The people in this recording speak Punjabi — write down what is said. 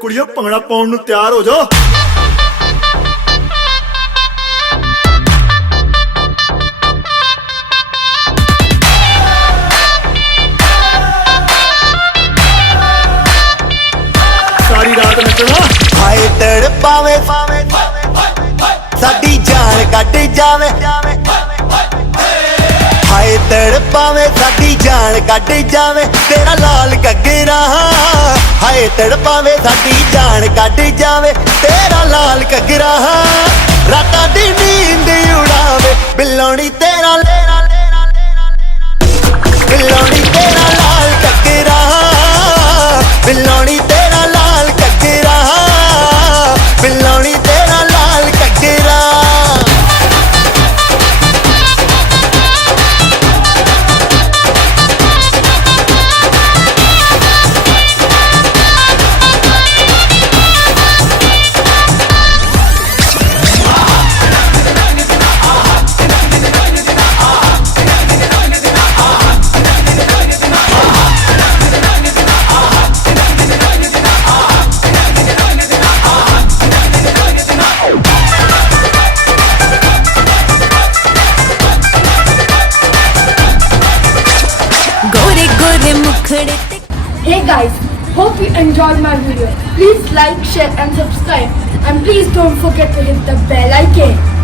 ਕੁੜੀਓ ਭੰਗੜਾ ਪਾਉਣ ਨੂੰ ਤਿਆਰ ਹੋ ਜਾਓ। ਸਾਰੀ ਰਾਤ ਨੱਚਣਾ। ਹਾਏ ਤੜਪਾਵੇ ਸਾਡੀ ਜਾਨ ਕੱਢ ਜਾਵੇ, ਹਾਏ ਤੜਪਾਵੇ ਸਾਡੀ ਜਾਨ ਕੱਢ ਜਾਵੇ ਤੇਰਾ ਲਾਲ ਘੱਗਰਾ। ਹਾਏ ਤੜਪਾਵੇ ਸਾਡੀ ਜਾਨ ਕੱਢ ਜਾਵੇ ਤੇਰਾ ਲਾਲ ਘੱਗਰਾ। ਰਾਤਾਂ ਦੀ ਨੀਂਦ ਉਡਾਵੇ ਬਿੱਲੋਣੀ ਤੇਰਾ ਬਿੱਲੋਣੀ ਤੇਰਾ ਲਾਲ ਘੱਗਰਾ, ਬਿੱਲੋਣੀ ਤੇਰਾ ਲਾਲ ਘੱਗਰਾ, ਬਿੱਲੋਣੀ ਤੇਰਾ ਲਾਲ ਘੱਗਰਾ। Hey guys, hope you enjoyed my video. Please like, share and subscribe, and please don't forget to hit the bell icon.